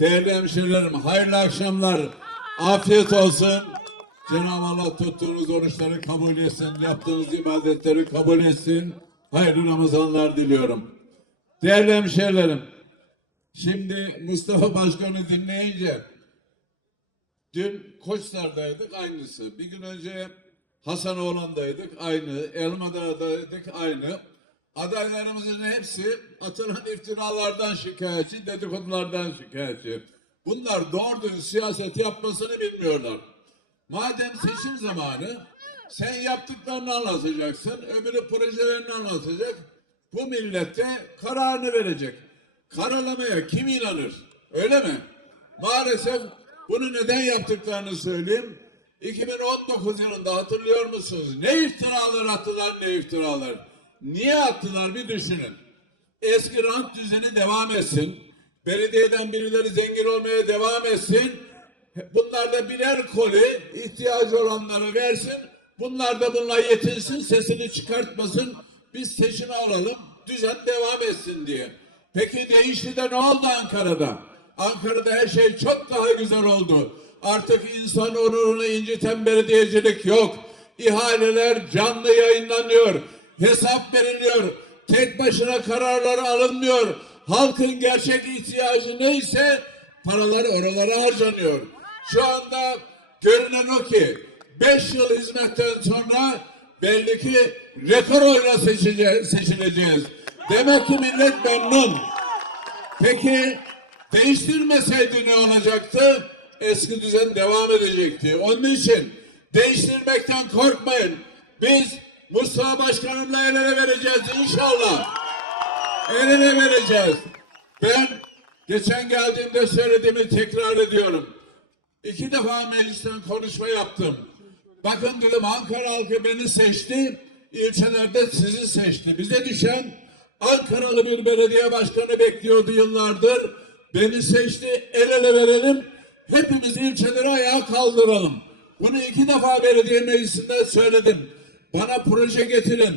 Değerli hemşehrilerim, hayırlı akşamlar. Afiyet olsun. Cenab-ı Allah tuttuğunuz oruçları kabul etsin, yaptığınız ibadetleri kabul etsin. Hayırlı Ramazanlar diliyorum. Değerli hemşehrilerim, şimdi Mustafa Başkan'ı dinleyince dün Koçlar'daydık aynısı. Bir gün önce Hasanoğlan'daydık aynı. Elmadağ'daydık aynı. Adaylarımızın hepsi atılan iftiralardan şikayetçi, dedikodulardan şikayetçi. Bunlar doğru siyaset yapmasını bilmiyorlar. Madem seçim zamanı sen yaptıklarını anlatacaksın, öbürü projelerini anlatacak. Bu millette kararını verecek. Karalamaya kim inanır? Öyle mi? Maalesef bunu neden yaptıklarını söyleyeyim. 2019 yılında hatırlıyor musunuz? Ne iftiralar attılar ne iftiralar. Niye attılar bir düşünün. Eski rant düzeni devam etsin. Belediyeden birileri zengin olmaya devam etsin. Bunlar da birer koli ihtiyacı olanlara versin. Bunlar da bununla yetinsin, sesini çıkartmasın. Biz seçimi alalım, düzen devam etsin diye. Peki değişti de ne oldu Ankara'da? Ankara'da her şey çok daha güzel oldu. Artık insan onurunu inciten belediyecilik yok. İhaleler canlı yayınlanıyor. Hesap veriliyor. Tek başına kararlar alınmıyor. Halkın gerçek ihtiyacı neyse paralar oralara harcanıyor. Şu anda görünen o ki 5 yıl hizmetten sonra belli ki rekor oyla seçece- seçileceğiz. Demek ki millet memnun. Peki değiştirmeseydi ne olacaktı? Eski düzen devam edecekti. Onun için değiştirmekten korkmayın. Biz Mustafa Başkanımla el ele vereceğiz inşallah. El ele vereceğiz. Ben geçen geldiğimde söylediğimi tekrar ediyorum. İki defa meclisten konuşma yaptım. Bakın dedim Ankara halkı beni seçti, ilçelerde sizi seçti. Bize düşen Ankaralı bir belediye başkanı bekliyordu yıllardır. Beni seçti, el ele verelim. Hepimiz ilçeleri ayağa kaldıralım. Bunu iki defa belediye meclisinde söyledim. Bana proje getirin.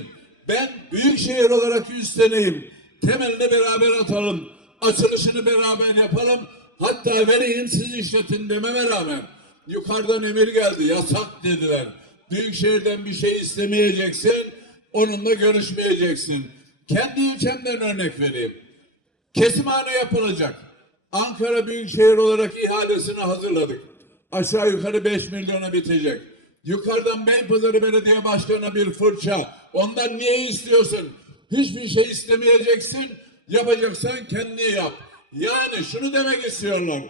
Ben büyükşehir olarak üstleneyim. Temelini beraber atalım. Açılışını beraber yapalım. Hatta vereyim siz işletin dememe rağmen yukarıdan emir geldi. Yasak dediler. Büyükşehir'den bir şey istemeyeceksin. Onunla görüşmeyeceksin. Kendi ilçemden örnek vereyim. Kesimhane yapılacak. Ankara Büyükşehir olarak ihalesini hazırladık. Aşağı yukarı 5 milyona bitecek. Yukarıdan Beypazarı Belediye Başkanı'na bir fırça. Ondan niye istiyorsun? Hiçbir şey istemeyeceksin. Yapacaksan kendini yap. Yani şunu demek istiyorlar.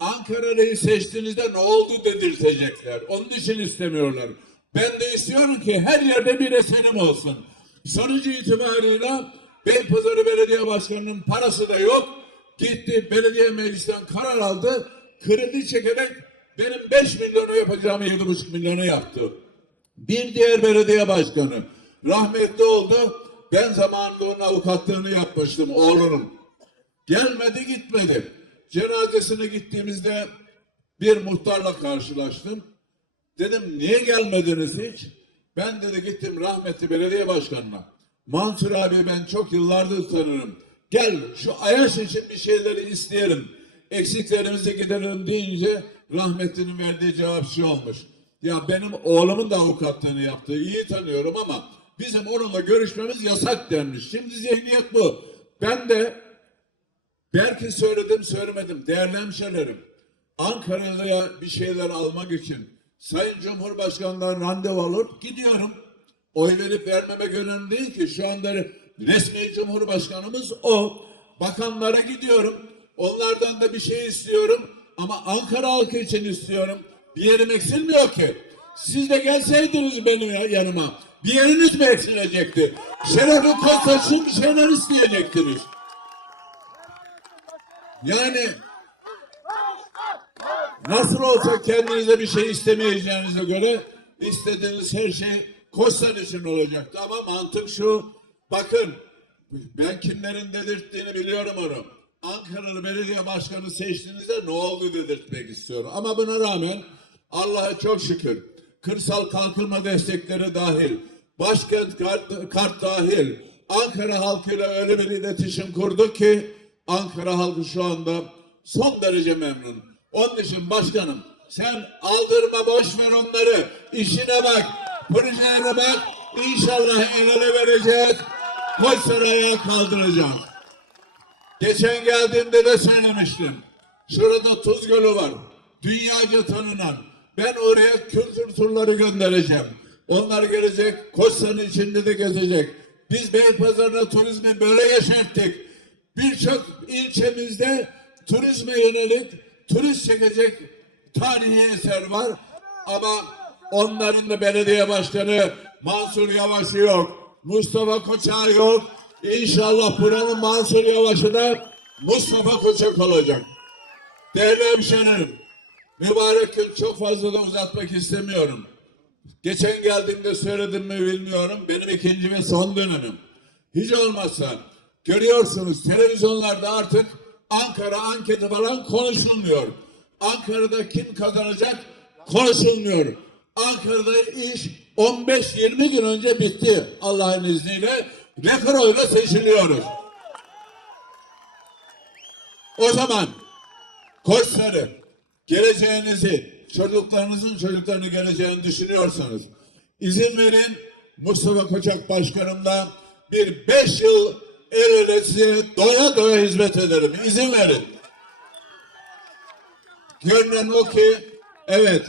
Ankara'yı seçtiğinizde ne oldu dedirtecekler. Onun için istemiyorlar. Ben de istiyorum ki her yerde bir eserim olsun. Sonucu itibarıyla Beypazarı Belediye Başkanı'nın parası da yok. Gitti belediye meclisten karar aldı. Kredi çekerek benim 5 milyonu yapacağımı 7,5 milyonu yaptı. Bir diğer belediye başkanı rahmetli oldu. Ben zamanında onun avukatlığını yapmıştım oğlunun. Gelmedi gitmedi. Cenazesine gittiğimizde bir muhtarla karşılaştım. Dedim niye gelmediniz hiç? Ben dedi gittim rahmetli belediye başkanına. Mansur abi ben çok yıllardır tanırım. Gel şu Ayaş için bir şeyleri isteyelim. Eksiklerimizi giderelim deyince rahmetlinin verdiği cevap şu olmuş. Ya benim oğlumun da avukatlığını yaptığı iyi tanıyorum ama bizim onunla görüşmemiz yasak denmiş. Şimdi zihniyet bu. Ben de Belki söyledim söylemedim değerli hemşehrilerim. Ankara'ya bir şeyler almak için Sayın Cumhurbaşkanı'ndan randevu alıp gidiyorum. Oy verip vermemek önemli değil ki. Şu anda resmi Cumhurbaşkanımız o. Bakanlara gidiyorum. Onlardan da bir şey istiyorum. Ama Ankara halkı için istiyorum. Bir yerim eksilmiyor ki. Siz de gelseydiniz benim ya- yanıma. Bir yeriniz mi eksilecekti? Şerefli Koçtaş'ın bir şeyler isteyecektiniz. Yani nasıl olsa kendinize bir şey istemeyeceğinize göre istediğiniz her şey Koçlar için olacaktı ama mantık şu bakın ben kimlerin dedirttiğini biliyorum onu. Ankaralı belediye başkanı seçtiğinizde ne oldu dedirtmek istiyorum. Ama buna rağmen Allah'a çok şükür kırsal kalkınma destekleri dahil, başkent kart, kart dahil Ankara halkıyla öyle bir iletişim kurduk ki Ankara halkı şu anda son derece memnun. Onun için başkanım sen aldırma boş ver onları. İşine bak, projelere bak. İnşallah el ele vereceğiz. Koçları ayağa kaldıracağız. Geçen geldiğimde de söylemiştim. Şurada Tuz Gölü var. Dünyaca tanınan. Ben oraya kültür turları göndereceğim. Onlar gelecek, Koçsan'ın içinde de gezecek. Biz Beypazarı'na turizmi böyle yaşattık. Birçok ilçemizde turizme yönelik turist çekecek tarihi eser var. Ama onların da belediye başkanı Mansur Yavaş'ı yok. Mustafa Koçak yok. İnşallah buranın Mansur Yavaş'ı Mustafa Koçak olacak. Değerli hemşehrilerim, mübarek gün çok fazla da uzatmak istemiyorum. Geçen geldiğimde söyledim mi bilmiyorum. Benim ikinci ve son dönemim. Hiç olmazsa görüyorsunuz televizyonlarda artık Ankara anketi falan konuşulmuyor. Ankara'da kim kazanacak konuşulmuyor. Ankara'da iş 15-20 gün önce bitti Allah'ın izniyle. Rekor oyla seçiliyoruz. O zaman Koçları geleceğinizi, çocuklarınızın çocuklarını geleceğini düşünüyorsanız izin verin Mustafa Koçak Başkanımla bir beş yıl el ele size doya doya hizmet ederim. İzin verin. Görünen o ki evet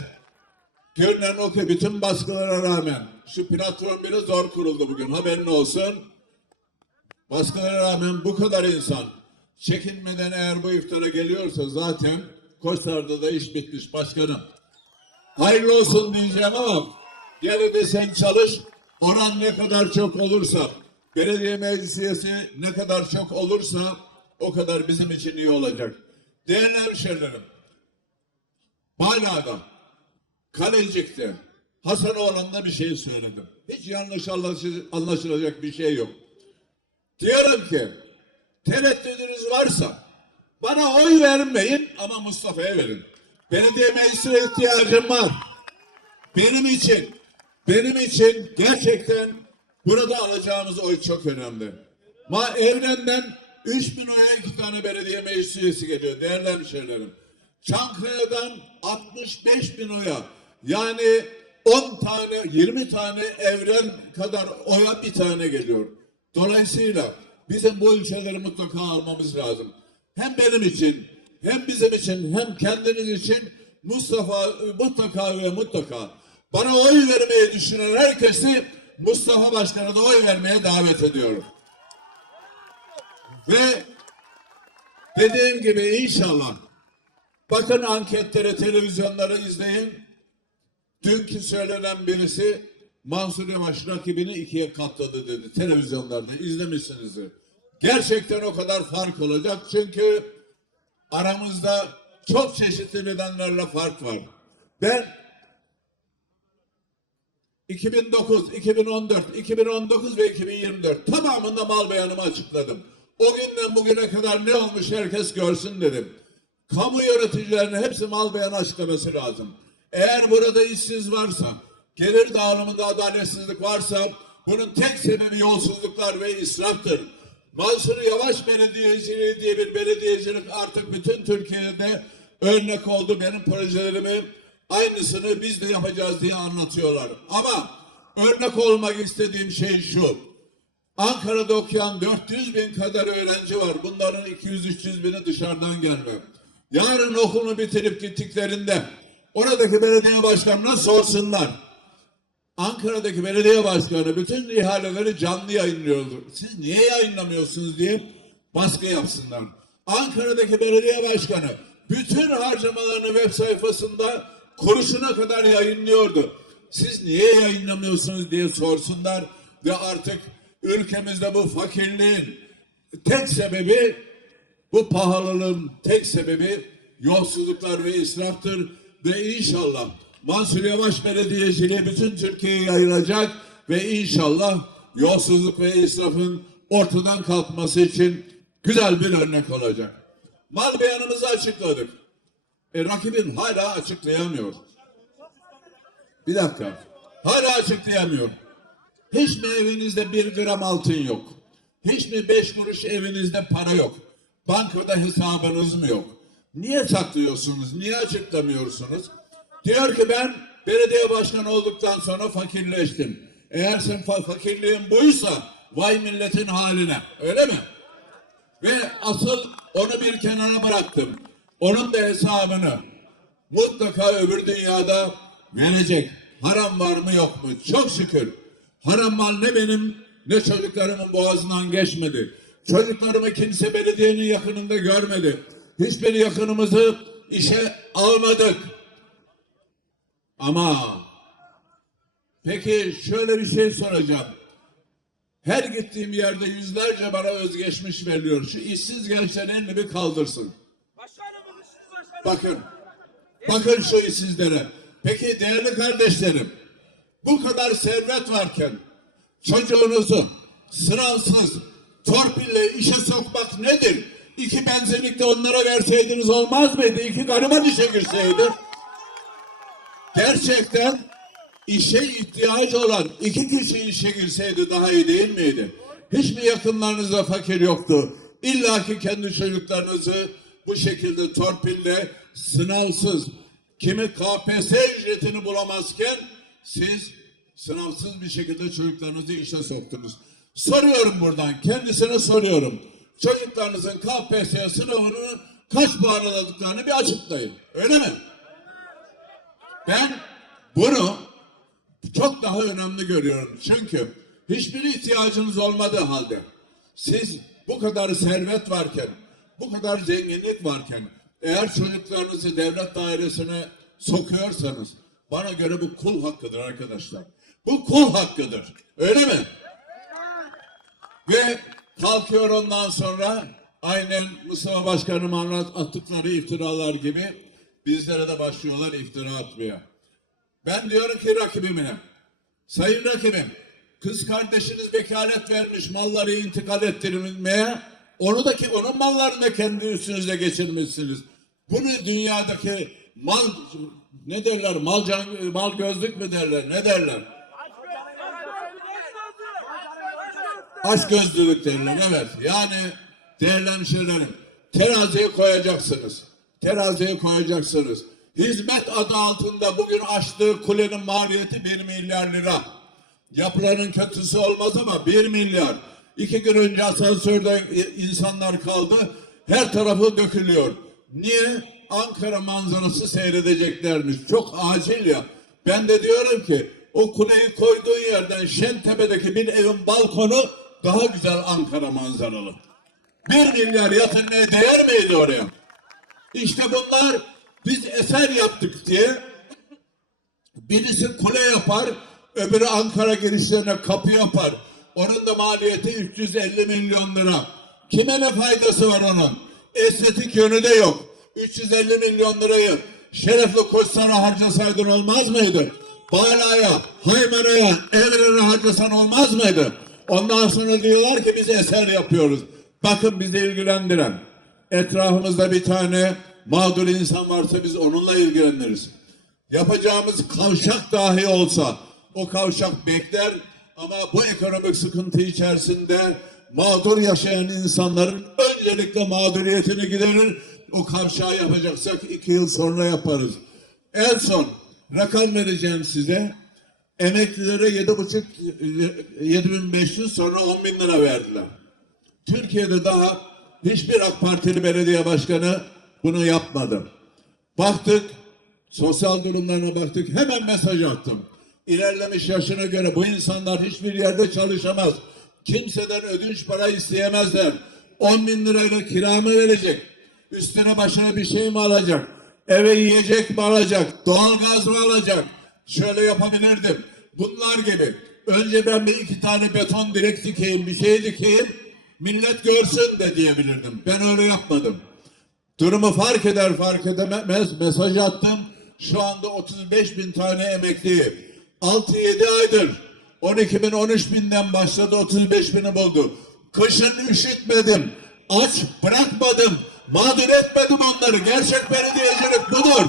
görünen o ki bütün baskılara rağmen şu platform bile zor kuruldu bugün haberin olsun. Baskılara rağmen bu kadar insan çekinmeden eğer bu iftara geliyorsa zaten Koçlar'da da iş bitmiş başkanım. Hayırlı olsun diyeceğim ama gene de sen çalış oran ne kadar çok olursa belediye meclis üyesi ne kadar çok olursa o kadar bizim için iyi olacak. Değerli hemşehrilerim Bala'da Kalecik'te Hasanoğlu'nda bir şey söyledim. Hiç yanlış anlaşı- anlaşılacak bir şey yok. Diyorum ki tereddüdünüz varsa bana oy vermeyin ama Mustafa'ya verin. Belediye meclisine ihtiyacım var. Benim için, benim için gerçekten burada alacağımız oy çok önemli. Ma evrenden 3000 oya iki tane belediye meclis üyesi geliyor değerli hemşehrilerim. Çankaya'dan 65 bin oya yani 10 tane 20 tane evren kadar oya bir tane geliyor. Dolayısıyla bizim bu ilçeleri mutlaka almamız lazım. Hem benim için hem bizim için hem kendiniz için Mustafa mutlaka ve mutlaka bana oy vermeyi düşünen herkesi Mustafa Başkan'a da oy vermeye davet ediyorum. Ve dediğim gibi inşallah bakın anketlere, televizyonları izleyin. Dünkü söylenen birisi Mansur Yavaş rakibini ikiye katladı dedi televizyonlarda izlemişsinizdir. Gerçekten o kadar fark olacak çünkü aramızda çok çeşitli nedenlerle fark var. Ben 2009, 2014, 2019 ve 2024 tamamında mal beyanımı açıkladım. O günden bugüne kadar ne olmuş herkes görsün dedim. Kamu yöneticilerinin hepsi mal beyanı açıklaması lazım. Eğer burada işsiz varsa, gelir dağılımında adaletsizlik varsa bunun tek sebebi yolsuzluklar ve israftır. Mansur Yavaş Belediyeciliği diye bir belediyecilik artık bütün Türkiye'de örnek oldu. Benim projelerimi aynısını biz de yapacağız diye anlatıyorlar. Ama örnek olmak istediğim şey şu. Ankara'da okuyan 400 bin kadar öğrenci var. Bunların 200-300 bini dışarıdan gelmiyor. Yarın okulunu bitirip gittiklerinde oradaki belediye başkanına sorsunlar. Ankara'daki belediye başkanı bütün ihaleleri canlı yayınlıyordu. Siz niye yayınlamıyorsunuz diye baskı yapsınlar. Ankara'daki belediye başkanı bütün harcamalarını web sayfasında kuruşuna kadar yayınlıyordu. Siz niye yayınlamıyorsunuz diye sorsunlar ve artık ülkemizde bu fakirliğin tek sebebi bu pahalılığın tek sebebi yolsuzluklar ve israftır ve inşallah Mansur Yavaş Belediyeciliği bütün Türkiye'ye yayılacak ve inşallah yolsuzluk ve israfın ortadan kalkması için güzel bir örnek olacak. Mal beyanımızı açıkladık. E, rakibin hala açıklayamıyor. Bir dakika. Hala açıklayamıyor. Hiç mi evinizde bir gram altın yok? Hiç mi beş kuruş evinizde para yok? Bankada hesabınız mı yok? Niye saklıyorsunuz? Niye açıklamıyorsunuz? Diyor ki ben belediye başkanı olduktan sonra fakirleştim. Eğer sen fa- fakirliğin buysa vay milletin haline. Öyle mi? Ve asıl onu bir kenara bıraktım. Onun da hesabını mutlaka öbür dünyada verecek. Haram var mı yok mu? Çok şükür. Haram mal ne benim ne çocuklarımın boğazından geçmedi. Çocuklarımı kimse belediyenin yakınında görmedi. Hiçbir yakınımızı işe almadık. Ama peki şöyle bir şey soracağım. Her gittiğim yerde yüzlerce bana özgeçmiş veriliyor. Şu işsiz gençlerin elini bir kaldırsın. Bakın. Bakın şu işsizlere. Peki değerli kardeşlerim. Bu kadar servet varken çocuğunuzu sınavsız torpille işe sokmak nedir? İki benzinlik de onlara verseydiniz olmaz mıydı? İki gariban işe girseydi. Gerçekten işe ihtiyacı olan iki kişi işe girseydi daha iyi değil miydi? Hiç mi yakınlarınızda fakir yoktu? İlla ki kendi çocuklarınızı bu şekilde torpille sınavsız kimi KPSS ücretini bulamazken siz sınavsız bir şekilde çocuklarınızı işe soktunuz. Soruyorum buradan kendisine soruyorum. Çocuklarınızın KPSS sınavını kaç puan aldıklarını bir açıklayın. Öyle mi? Ben bunu çok daha önemli görüyorum. Çünkü hiçbir ihtiyacınız olmadığı halde siz bu kadar servet varken, bu kadar zenginlik varken eğer çocuklarınızı devlet dairesine sokuyorsanız bana göre bu kul hakkıdır arkadaşlar. Bu kul hakkıdır. Öyle mi? Ve kalkıyor ondan sonra aynen Mustafa Başkanım anlattıkları iftiralar gibi bizlere de başlıyorlar iftira atmaya. Ben diyorum ki rakibime, sayın rakibim, kız kardeşiniz vekalet vermiş malları intikal ettirmeye, onu da ki onun mallarını kendi üstünüze geçirmişsiniz. Bunu dünyadaki mal ne derler? Mal can, mal gözlük mü derler? Ne derler? Aç gözlülük derler evet. Yani değerli hemşehrilerim teraziye koyacaksınız. Teraziye koyacaksınız. Hizmet adı altında bugün açtığı kulenin maliyeti 1 milyar lira. Yapılanın kötüsü olmaz ama 1 milyar. İki gün önce asansörde insanlar kaldı. Her tarafı dökülüyor. Niye? Ankara manzarası seyredeceklermiş. Çok acil ya. Ben de diyorum ki o kuleyi koyduğun yerden Şentepe'deki bir evin balkonu daha güzel Ankara manzaralı. Bir milyar yatırmaya değer miydi oraya? İşte bunlar biz eser yaptık diye birisi kule yapar, öbürü Ankara girişlerine kapı yapar. Onun da maliyeti 350 milyon lira. Kime ne faydası var onun? Estetik yönü de yok. 350 milyon lirayı şerefli Koçsan'a harcasaydın olmaz mıydı? Bala'ya, Haymana'ya, Evren'e harcasan olmaz mıydı? Ondan sonra diyorlar ki biz eser yapıyoruz. Bakın bizi ilgilendiren etrafımızda bir tane mağdur insan varsa biz onunla ilgileniriz. Yapacağımız kavşak dahi olsa o kavşak bekler ama bu ekonomik sıkıntı içerisinde mağdur yaşayan insanların öncelikle mağduriyetini giderir. O kavşağı yapacaksak iki yıl sonra yaparız. En son rakam vereceğim size. Emeklilere yedi buçuk, yedi bin beş yüz sonra on bin lira verdiler. Türkiye'de daha hiçbir AK Partili belediye başkanı bunu yapmadı. Baktık, sosyal durumlarına baktık, hemen mesaj attım. İlerlemiş yaşına göre bu insanlar hiçbir yerde çalışamaz. Kimseden ödünç para isteyemezler. 10 bin lirayla kira mı verecek? Üstüne başına bir şey mi alacak? Eve yiyecek mi alacak? Doğalgaz mı alacak? Şöyle yapabilirdim. Bunlar gibi. Önce ben bir iki tane beton direk dikeyim, bir şey dikeyim. Millet görsün de diyebilirdim. Ben öyle yapmadım. Durumu fark eder fark edemez mesaj attım. Şu anda 35 bin tane emekli. 6-7 aydır 12 bin 13 binden başladı 35 bini buldu. Kışın üşütmedim. Aç bırakmadım. Mağdur etmedim onları. Gerçek belediyecilik budur.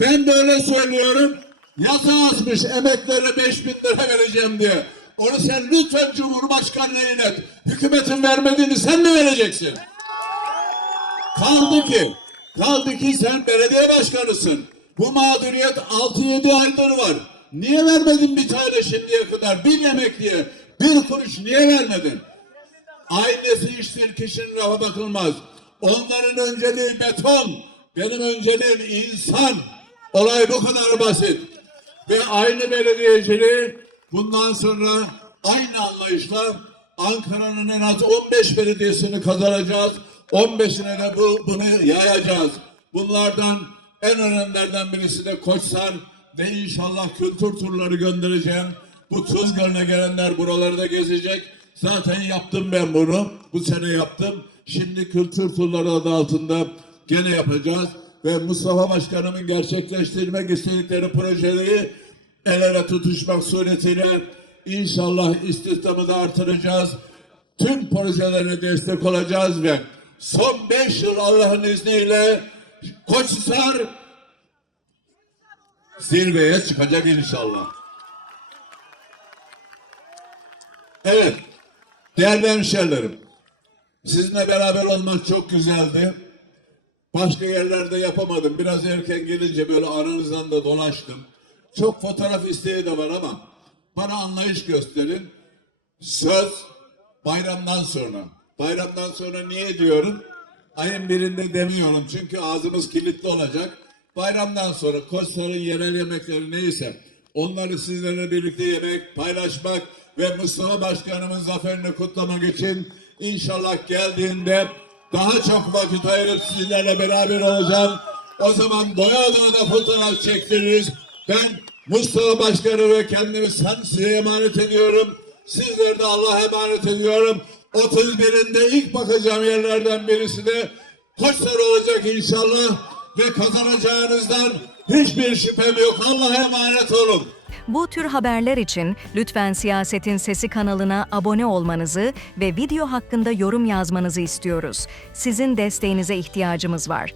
Ben böyle söylüyorum. Yasa asmış emeklere 5 bin lira vereceğim diye. Onu sen lütfen Cumhurbaşkanı'na ilet. Hükümetin vermediğini sen mi vereceksin? Kaldı ki, kaldı ki sen belediye başkanısın. Bu mağduriyet 6-7 aydır var. Niye vermedin bir tane şimdiye kadar? Bir yemek diye. Bir kuruş niye vermedin? Ailesi iştir kişinin lafa bakılmaz. Onların önceliği beton. Benim önceliğim insan. Olay bu kadar basit. Ve aynı belediyeciliği bundan sonra aynı anlayışla Ankara'nın en az 15 belediyesini kazanacağız. 15'ine de bu, bunu yayacağız. Bunlardan en önemlilerden birisi de Koçsan ve inşallah kültür turları göndereceğim. Bu Tuz gelenler buraları da gezecek. Zaten yaptım ben bunu. Bu sene yaptım. Şimdi kültür turları adı altında gene yapacağız. Ve Mustafa Başkanımın gerçekleştirmek istedikleri projeleri el ele tutuşmak suretiyle inşallah istihdamı da artıracağız. Tüm projelerine destek olacağız ve son beş yıl Allah'ın izniyle Koçhisar zirveye çıkacak inşallah. Evet, değerli hemşehrilerim, sizinle beraber olmak çok güzeldi. Başka yerlerde yapamadım. Biraz erken gelince böyle aranızdan da dolaştım. Çok fotoğraf isteği de var ama bana anlayış gösterin. Söz bayramdan sonra. Bayramdan sonra niye diyorum? Ayın birinde demiyorum çünkü ağzımız kilitli olacak. Bayramdan sonra Koçlar'ın yerel yemekleri neyse onları sizlerle birlikte yemek, paylaşmak ve Mustafa Başkanımın zaferini kutlamak için inşallah geldiğinde daha çok vakit ayırıp sizlerle beraber olacağım. O zaman doya doya fotoğraf çektiririz. Ben Mustafa Başkanı ve kendimi sen size emanet ediyorum. Sizleri de Allah'a emanet ediyorum. 31'inde ilk bakacağım yerlerden birisi de Koçlar olacak inşallah ve kazanacağınızdan hiçbir şüphem yok. Allah'a emanet olun. Bu tür haberler için lütfen Siyasetin Sesi kanalına abone olmanızı ve video hakkında yorum yazmanızı istiyoruz. Sizin desteğinize ihtiyacımız var.